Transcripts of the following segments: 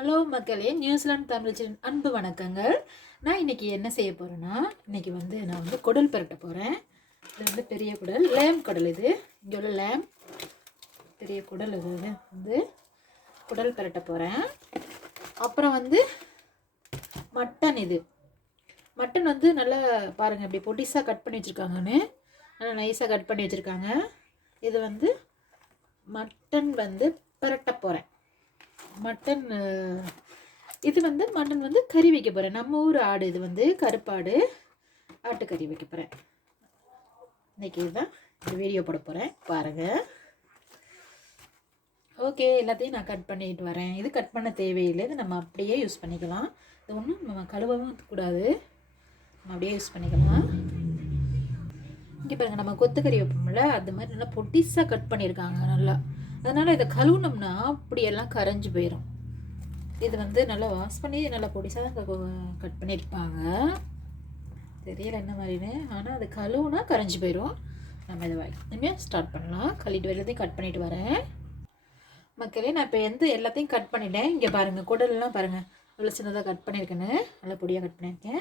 Hello மக்களே, New Zealand Tamil அன்பு வணக்கங்கள். நான் இன்றைக்கி என்ன செய்ய போகிறேன்னா, இன்றைக்கி நான் குடல் பரட்ட போகிறேன். இது பெரிய குடல், லேம் குடல். இது இங்கே உள்ள லேம் பெரிய குடல். இது குடல் பரட்ட போகிறேன். அப்புறம் மட்டன். இது மட்டன் நல்லா பாருங்கள், இப்படி பொடிசாக கட் பண்ணி வச்சுருக்காங்கன்னு, நல்லா நைஸாக கட் பண்ணி வச்சுருக்காங்க. இது மட்டன் பரட்ட போகிறேன். மட்டன் இது மட்டன் கறி வைக்க போகிறேன். நம்ம ஊர் ஆடு. இது கருப்பாடு, ஆட்டுக்கறி வைக்க போகிறேன். இன்றைக்கி இதுதான் இந்த வீடியோ போட போகிறேன், பாருங்கள். ஓகே, எல்லாத்தையும் நான் கட் பண்ணிட்டு வரேன். இது கட் பண்ண தேவையில்லை, இது நம்ம அப்படியே யூஸ் பண்ணிக்கலாம். இது ஒன்றும் நம்ம கழுவவும் கூடாது, நம்ம அப்படியே யூஸ் பண்ணிக்கலாம். இங்கே பாருங்கள், நம்ம கொத்துக்கறி வைப்போம்ல, அது மாதிரி நல்லா பொடிசாக கட் பண்ணியிருக்காங்க நல்லா. அதனால் இதை கழுவுனோம்னா அப்படியெல்லாம் கரைஞ்சி போயிடும். இது நல்லா வாஷ் பண்ணி நல்லா பொடிசாக தான் கட் பண்ணியிருப்பாங்க. தெரியல என்ன மாதிரின்னு, ஆனால் அது கழுவுனா கரைஞ்சி போயிடும். நம்ம இதை இனிமேல் ஸ்டார்ட் பண்ணலாம். கழுவிட்டு எல்லாத்தையும் கட் பண்ணிட்டு வரேன் மக்களே. நான் இப்போ எல்லாத்தையும் கட் பண்ணிட்டேன். இங்கே பாருங்கள், குடல்லாம் பாருங்கள், நல்லா சின்னதாக கட் பண்ணியிருக்கேன்னு, நல்லா பொடியாக கட் பண்ணியிருக்கேன்.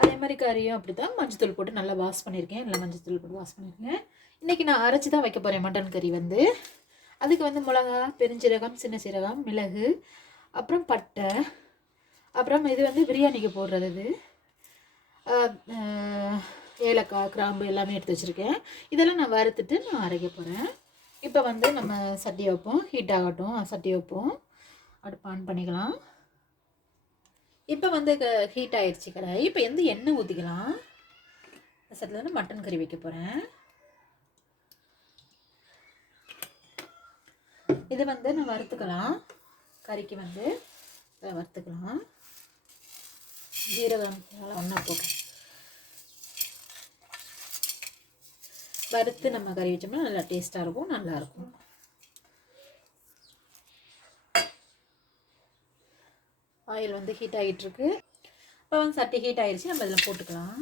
அதே மாதிரி கறியும் அப்படி தான் மஞ்சத்தூள் போட்டு நல்லா வாஷ் பண்ணியிருக்கேன். நல்லா மஞ்சத்தூள் போட்டு வாஷ் பண்ணியிருக்கேன். இன்றைக்கி நான் அரைச்சி தான் வைக்க போகிறேன் மட்டன் கறி. அதுக்கு மிளகா, பெருஞ்சீரகம், சின்ன சீரகம், மிளகு, அப்புறம் பட்டை, அப்புறம் இது பிரியாணிக்கு போடுறது. இது ஏலக்காய், கிராம்பு எல்லாமே எடுத்து வச்சுருக்கேன். இதெல்லாம் நான் வறுத்துட்டு நான் அரைக்க போகிறேன். இப்போ நம்ம சட்டி வைப்போம், ஹீட் ஆகட்டும். சட்டி வைப்போம், அடுப்பு ஆன் பண்ணிக்கலாம். இப்போ ஹீட் ஆகிடுச்சு கடாய். இப்போ எண்ணெய் ஊற்றிக்கலாம். சட்டியில் மட்டன் கறி வைக்க போகிறேன். இது நான் வறுத்துக்கலாம். கறிக்கு வறுத்துக்கலாம். ஜீரகம் ஒன்றா போட்டு வறுத்து நம்ம கறி வச்சோம்னா நல்லா டேஸ்ட்டாக இருக்கும், நல்லாயிருக்கும். ஆயில் ஹீட் ஆகிட்டுருக்கு. இப்போ சட்டி ஹீட் ஆகிடுச்சு, நம்ம இதில் போட்டுக்கலாம்.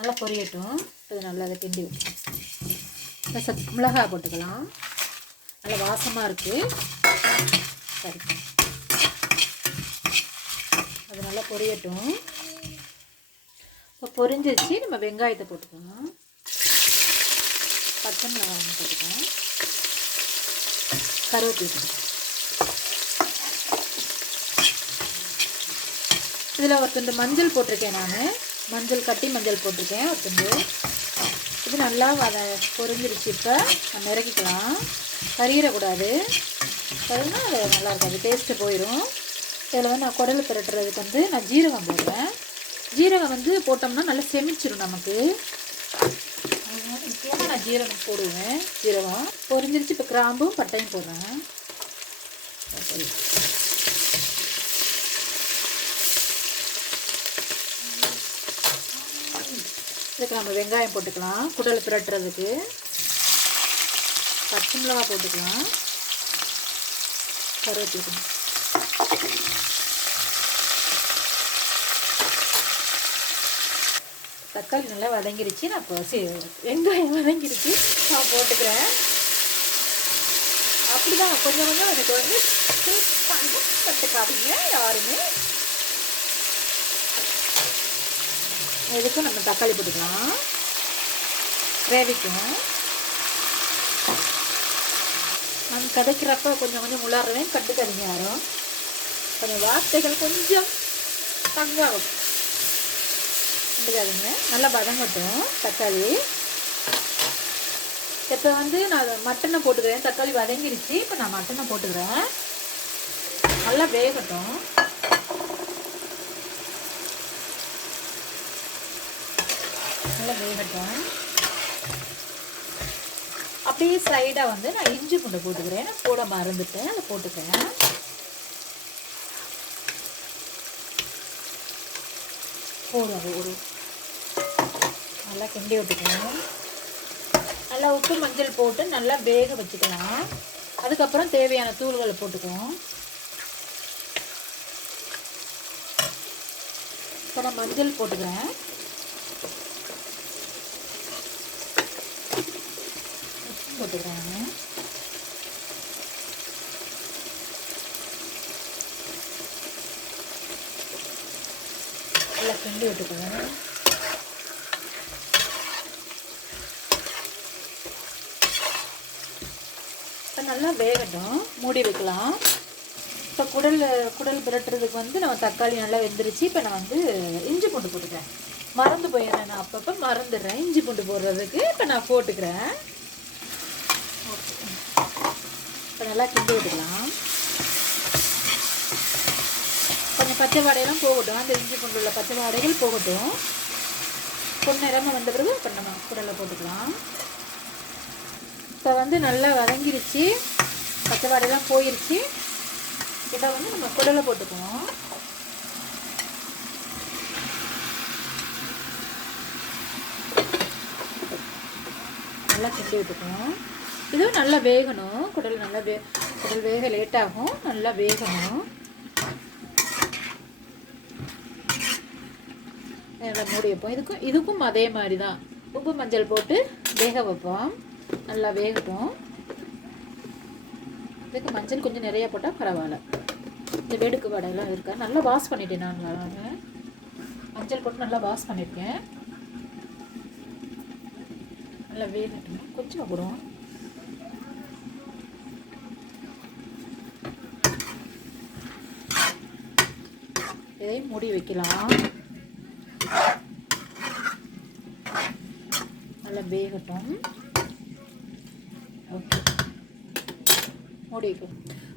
நல்லா பொரியட்டும். இது நல்லா அதை கிண்டி வச்சுக்கலாம். மிளகாய் போட்டுக்கலாம், நல்லா வாசமாக இருக்குது. சரி, அது நல்லா பொரியட்டும். இப்போ பொரிஞ்சிருச்சு. நம்ம வெங்காயத்தை போட்டுக்கலாம், பச்சை மிளகாய் போட்டுக்கலாம், கருவேப்பிலை போட்டுக்கலாம். இதில் ஒரு துண்டு மஞ்சள் போட்டிருக்கேன். நான் மஞ்சள் கட்டி மஞ்சள் போட்டிருக்கேன் ஒரு துண்டு. இது நல்லா பொரிஞ்சிருச்சு. இப்போ நம்ம இறக்கிக்கலாம். கறியிடக்கூடாது, கறினா அது நல்லா இருக்காது, டேஸ்ட்டு போயிடும். இதில் நான் குடல் பிரட்டுறதுக்கு நான் ஜீரகம் போடுவேன். ஜீரகம் போட்டோம்னா நல்லா செமிச்சிடும் நமக்கு. முக்கியமாக நான் ஜீரகம் போடுவேன். ஜீரகம் பொரிஞ்சிருச்சு. இப்போ கிராம்பும் பட்டையும் போடுறேன். இதுக்கு நம்ம வெங்காயம் போட்டுக்கலாம். குடல் பிரட்டுறதுக்கு பச்சை மிளகாய் போட்டுக்கலாம், கருவேப்பிலை. தக்காளி நல்லா வதங்கிருச்சு. நான் இப்போ வெங்காயம் வதங்கிருச்சு, நான் போட்டுக்கிறேன். அப்படிதான் கொஞ்சம் கொஞ்சம் எனக்கு கற்றுக்காதீங்க யாருமே. இதுக்கும் நம்ம தக்காளி போட்டுக்கலாம், கிரேவிக்கும். நான் கதைக்கிறப்ப கொஞ்சம் கொஞ்சம் உளாடுறேன், கட்டுக்காதீங்க யாரும். கொஞ்சம் வார்த்தைகள் கொஞ்சம் தங்காகும், கண்டுக்காதீங்க. நல்லா வதங்கட்டும் தக்காளி. இப்போ நான் மட்டனை போட்டுக்கிறேன். தக்காளி வதங்கிருச்சு. இப்போ நான் மட்டனை போட்டுக்கிறேன். நல்லா வேகட்டும். நல்லா வேகட்டும். அப்படியே சைடாக நான் இஞ்சி பூண்டை போட்டுக்கிறேன். நான் போட மறந்துட்டேன், அதை போட்டுக்கிறேன். போடுவோம் ஒரு நல்லா கிண்டி விட்டுக்கணும். நல்லா உப்பு மஞ்சள் போட்டு நல்லா வேக வச்சுக்கலாம். அதுக்கப்புறம் தேவையான தூள்களை போட்டுக்குவோம். இப்போ நான் மஞ்சள் போட்டுக்கிறேன். போட்டுக்கிறேன். கிண்டி விட்டுக்குவோம். இப்போ நல்லா வேகட்டும், மூடி வைக்கலாம். இப்போ குடல் புரட்டுறதுக்கு வந்து நம்ம தக்காளி நல்லா வெந்துருச்சு. இப்போ நான் வந்து இஞ்சி பூண்டு போட்டுக்கிறேன். மறந்து போயிடுறேன், நான் அப்பப்போ மறந்துடுறேன் இஞ்சி பூண்டு போடுறதுக்கு. இப்போ நான் போட்டுக்கிறேன். ஓகே, இப்போ நல்லா கிண்டி விட்டுக்கலாம். கொஞ்சம் பச்சை வாடையெல்லாம் போகட்டும், அந்த இஞ்சி பூண்டு உள்ள பச்சை வாடைகள் போகட்டும். பொன்னிறமாக வந்த பிறகு இப்போ நம்ம குடலை போட்டுக்கலாம். இப்போ வந்து நல்லா வதங்கிருச்சு, பச்சை வாடையெல்லாம் போயிருச்சு. இதை வந்து நம்ம குடலை போட்டுக்குவோம். நல்லா கிண்டி விட்டுக்குவோம். இதுவும் நல்லா வேகணும். குடல் நல்லா குடல் வேக லேட்டாகும், நல்லா வேகணும். நல்லா மூடி வைப்போம். இதுக்கும் அதே மாதிரி தான் உப்பு மஞ்சள் போட்டு வேக வைப்போம். நல்லா வேகட்டும். இதுக்கு மஞ்சள் கொஞ்சம் நிறைய போட்டால் பரவாயில்ல. இந்த வெடுக்கு வடையெல்லாம் இருக்கா, நல்லா வாஷ் பண்ணிட்டேன். நான் மஞ்சள் போட்டு நல்லா வாஷ் பண்ணியிருக்கேன். நல்லா வேகட்டும், கொஞ்சமாக போடுவோம். இதை மூடி வைக்கலாம். நல்லா வேகட்டும். ஓகே, மூடி வைக்கும்.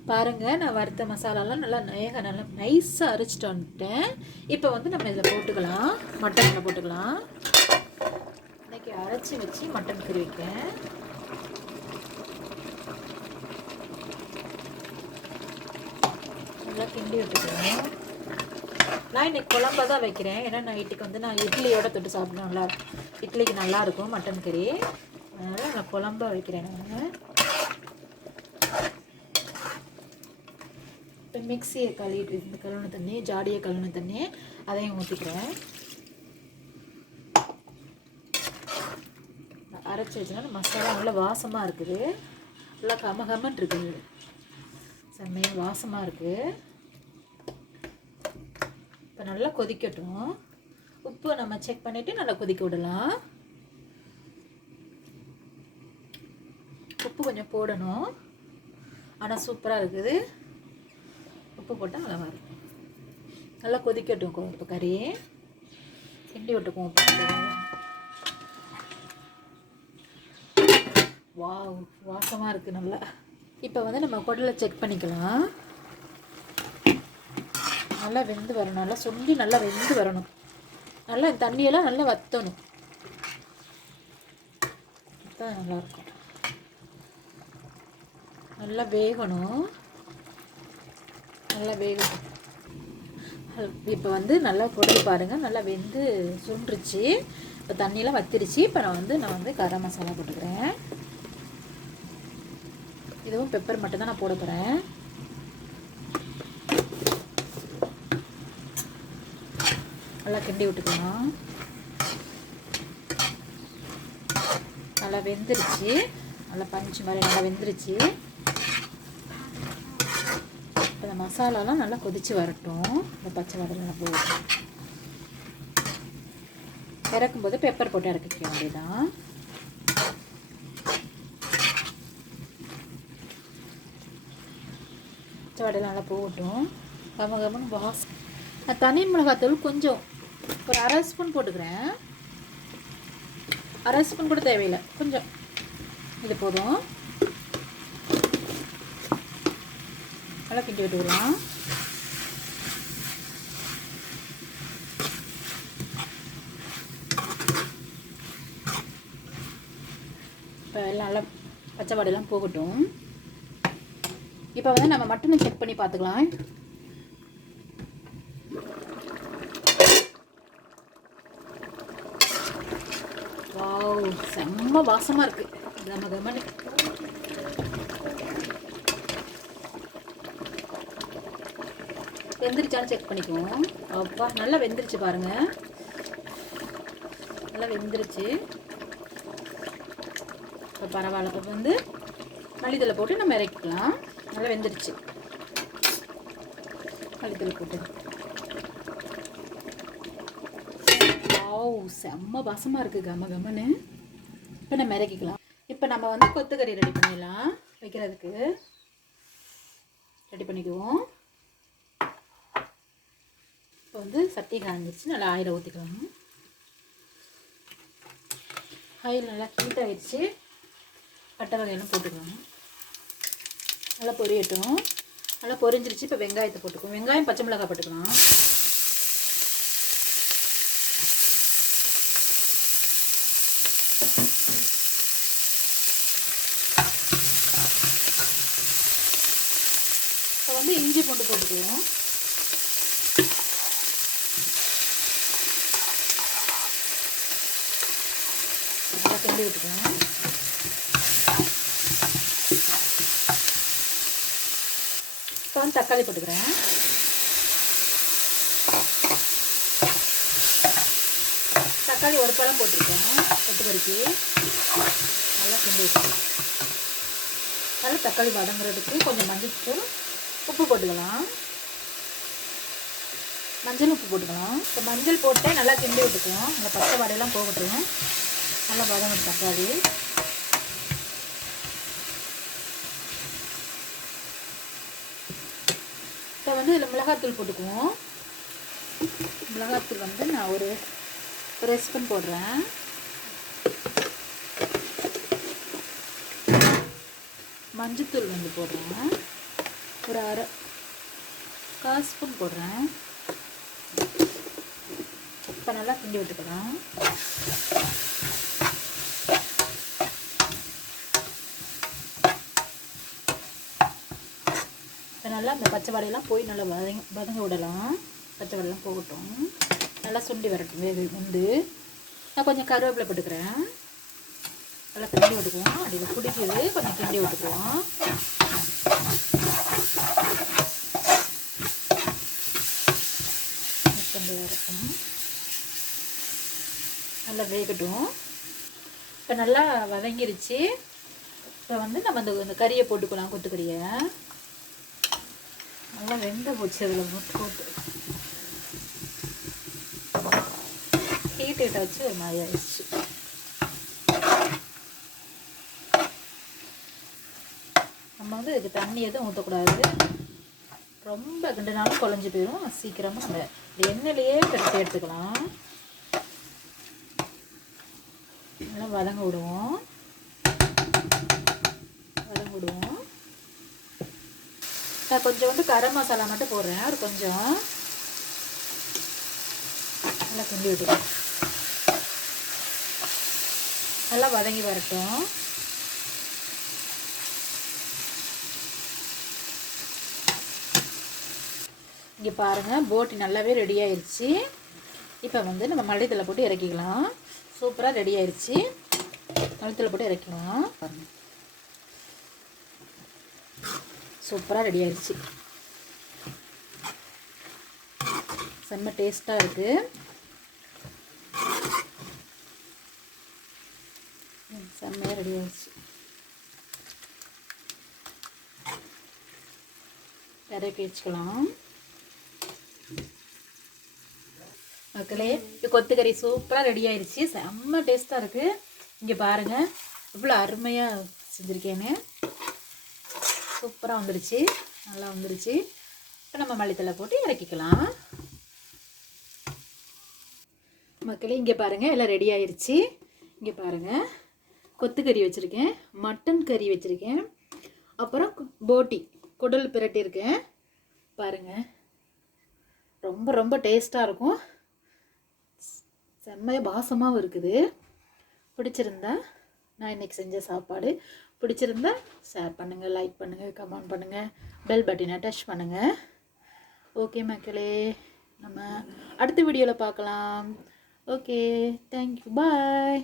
பாருங்கள், நான் வறுத்த மசாலாலாம் நல்லா நல்லா நைஸாக அரைச்சிட்டு வந்துட்டேன். இப்போ வந்து நம்ம இதில் போட்டுக்கலாம், மட்டனில் போட்டுக்கலாம். இன்றைக்கி அரைச்சி வச்சு மட்டன் கறி வைக்கேன். நல்லா கிண்டி விட்டுக்கிறேன். நான் இன்றைக்கி குழம்பா தான் வைக்கிறேன். ஏன்னா நைட்டுக்கு வந்து நான் இட்லியோட தொட்டு சாப்பிடணும்ல, இட்லிக்கு நல்லாயிருக்கும் மட்டன் கறி. அதனால் நான் குழம்பா வைக்கிறேன். நான் இப்போ மிக்சியை கழுவிட்டு இந்த கழுவின தண்ணி, ஜாடியை கழுவின தண்ணி அதையும் ஊற்றிக்கிறேன். அரைச்சி வச்சுனா மசாலா நல்லா வாசமாக இருக்குது. நல்லா கமகமன் இருக்குது, செம்மையாக வாசமாக இருக்குது. இப்போ நல்லா கொதிக்கட்டும். உப்பு நம்ம செக் பண்ணிவிட்டு நல்லா கொதிக்க விடலாம். உப்பு கொஞ்சம் போடணும், ஆனால் சூப்பராக இருக்குது. உப்பு போட்டால் நல்லா இருக்கும். நல்லா கொதிக்கட்டும். இப்போ கறி கிண்டி விட்டுக்குவோம். வாவ், வாசமாக இருக்குது நல்லா. இப்போ வந்து நம்ம குடலை செக் பண்ணிக்கலாம். நல்லா வெந்து வரணும், நல்லா சுண்டி நல்லா வெந்து வரணும். நல்லா தண்ணியெல்லாம் நல்லா வற்றணும், தான் நல்லாயிருக்கும். நல்லா வேகணும், நல்லா வேகணும். இப்போ வந்து நல்லா குடல் பாருங்கள், நல்லா வெந்து சுண்டுருச்சு. இப்போ தண்ணியெல்லாம் வத்திருச்சு. இப்போ நான் வந்து கரம் மசாலா போட்டுக்கிறேன். இதுவும் பெப்பர் மட்டும்தான் நான் போட போகிறேன். நல்லா கிண்டி விட்டுக்கலாம். நல்லா வெந்துருச்சு, நல்லா பஞ்சு மாதிரி நல்லா வெந்துருச்சு. இப்போ இந்த மசாலாலாம் நல்லா கொதித்து வரட்டும். இந்த பச்சை வடைலாம் போகும். இறக்கும்போது பெப்பர் போட்டு இறக்கிக்க வேண்டியதான். பச்சை வடைலாம் நல்லா போகட்டும். கமகமன்னு வாசம். நான் தனி மிளகாத்தூள் கொஞ்சம் ஒரு அரை ஸ்பூன் போட்டுக்கிறேன். அரை ஸ்பூன் கூட தேவையில்லை, கொஞ்சம் இது போதும். நல்லா கிண்டி விட்டுக்கலாம். இப்போ எல்லாம் நல்லா பச்சை வடையெல்லாம் போகட்டும். இப்போ வந்து நம்ம மட்டனை செக் பண்ணி பார்த்துக்கலாம். வாவ், செம்ம வாசமாக இருக்குது. நம்ம கமனி வெந்துருச்சான்னு செக் பண்ணிக்குவோம். அப்பா, நல்லா வெந்துருச்சு பாருங்கள், நல்லா வெந்துருச்சு. இப்போ பரவாயில்ல. இப்போ வந்து மல்லித்தலை போட்டு நம்ம இறக்கிக்கலாம். நல்லா வெந்துருச்சு. மல்லித்தலை போட்டு செம்ம வாசமாக இருக்குது கம கமன்னு. இப்போ நம்ம இறக்கிக்கலாம். இப்போ நம்ம வந்து கொத்துக்கறி ரெடி பண்ணிடலாம். வைக்கிறதுக்கு ரெடி பண்ணிக்குவோம். இப்போ வந்து சட்டி காய்ஞ்சிருச்சு, நல்லா ஆயிலை ஊற்றிக்கலாம். ஆயில் நல்லா ஹீட் ஆகிடுச்சு. பட்டை வகையெல்லாம் போட்டுக்கலாம். நல்லா பொரியட்டும். நல்லா பொரிஞ்சிருச்சு. இப்போ வெங்காயத்தை போட்டுக்குவோம். வெங்காயம் பச்சை மிளகாய் போட்டுக்கலாம். இப்போ வந்து இஞ்சி பூண்டு போட்டுக்குவோம். நல்லா கிண்டி விட்டுக்குவோம். இப்போ வந்து தக்காளி போட்டுக்கிறேன். தக்காளி ஒரு பழம் போட்டிருக்கேன் கொத்துக்கறிக்கு. நல்லா கிண்டி விட்டுருக்கேன். நல்லா தக்காளி வதங்குறதுக்கு கொஞ்சம் மஞ்சள் உப்பு போட்டுக்கலாம். மஞ்சள் உப்பு போட்டுக்கலாம். இப்போ மஞ்சள் போட்டு நல்லா கிண்டி விட்டுக்குவோம். நல்லா பச்சை வாடையெல்லாம் போகட்டும். நல்லா வதங்கணும் தக்காளி. இப்போ வந்து இதில் மிளகாத்தூள் போட்டுக்குவோம். மிளகாத்தூள் வந்து நான் ஒரு ஸ்பூன் போடுறேன். மஞ்சத்தூள் வந்து போடுறேன். ஒரு 1/4 ஸ்பூன் போடுறேன். இப்போ நல்லா கிண்டி விட்டுக்கலாம். இப்போ நல்லா இந்த பச்சை வாடையெல்லாம் போய் நல்லா வதங்க விடலாம். பச்சை வாடையெல்லாம் போகட்டும். நல்லா சுண்டி வரட்டும். வந்து நான் கொஞ்சம் கருவேப்பிலை போட்டுக்கிறேன். நல்லா கிண்டி விட்டுக்குவோம். அது பிடிக்குது, கொஞ்சம் கிண்டி விட்டுக்குவோம். கிண்டி வரட்டும். நல்லா வேகட்டும். இப்போ நல்லா வதங்கிருச்சு. இப்போ வந்து நம்ம இந்த கறியை போட்டுக்கலாம். கொத்துக்கறியை நல்லா வெந்த போச்சு. அதில் போட்டு ஹீட் வச்சு ஒரு மாதிரி ஆயிடுச்சு. நம்ம வந்து இதுக்கு தண்ணி எதுவும் ஊற்றக்கூடாது. ரொம்ப 2 நாளும் குழஞ்சி போயிடும். சீக்கிரமாக நம்ம எண்ணெயிலேயே பெருத்து எடுத்துக்கலாம். நல்லா வதங்க விடுவோம். நான் கொஞ்சம் வந்து கரம் மசாலா மட்டும் போடுறேன். ஒரு கொஞ்சம் நல்லா கிண்டி விட்டுருவேன். நல்லா வதங்கி வரட்டும். இங்கே பாருங்கள், போட்டி நல்லாவே ரெடி ஆயிடுச்சு. இப்போ வந்து நம்ம மல்லித்தலை போட்டு இறக்கிக்கலாம். சூப்பராக ரெடி ஆயிடுச்சு. மல்லித்தலை போட்டு இறக்கிக்கலாம். பாருங்கள், சூப்பராக ரெடி ஆயிடுச்சு. செம்ம டேஸ்ட்டாக இருக்குது. செம்மையாக ரெடி ஆயிடுச்சு. இறக்கி வச்சுக்கலாம். மக்களே, இப்போ கொத்துக்கறி சூப்பராக ரெடி ஆயிடுச்சு. செம்ம டேஸ்ட்டாக இருக்குது. இங்கே பாருங்கள் இவ்வளோ அருமையாக செஞ்சுருக்கேன்னு. சூப்பராக வந்துருச்சு. நல்லா வந்துருச்சு. இப்போ நம்ம மல்லித்தலை போட்டு இறக்கிக்கலாம். மக்களே, இங்கே பாருங்கள் எல்லாம் ரெடி ஆயிடுச்சு. இங்கே பாருங்கள், கொத்துக்கறி வச்சுருக்கேன், மட்டன் கறி வச்சுருக்கேன், அப்புறம் போட்டி குடல் பிரட்டியிருக்கேன். பாருங்கள், ரொம்ப ரொம்ப டேஸ்ட்டாக இருக்கும். செம்மையாக வாசமாகவும் இருக்குது. பிடிச்சிருந்தா, நான் இன்றைக்கி செஞ்ச சாப்பாடு பிடிச்சிருந்தா ஷேர் பண்ணுங்கள், லைக் பண்ணுங்கள், கமெண்ட் பண்ணுங்கள், பெல் பட்டனை டச் பண்ணுங்கள். ஓகே மக்களே, நம்ம அடுத்த வீடியோவில் பார்க்கலாம். ஓகே, தேங்க்யூ, பாய்.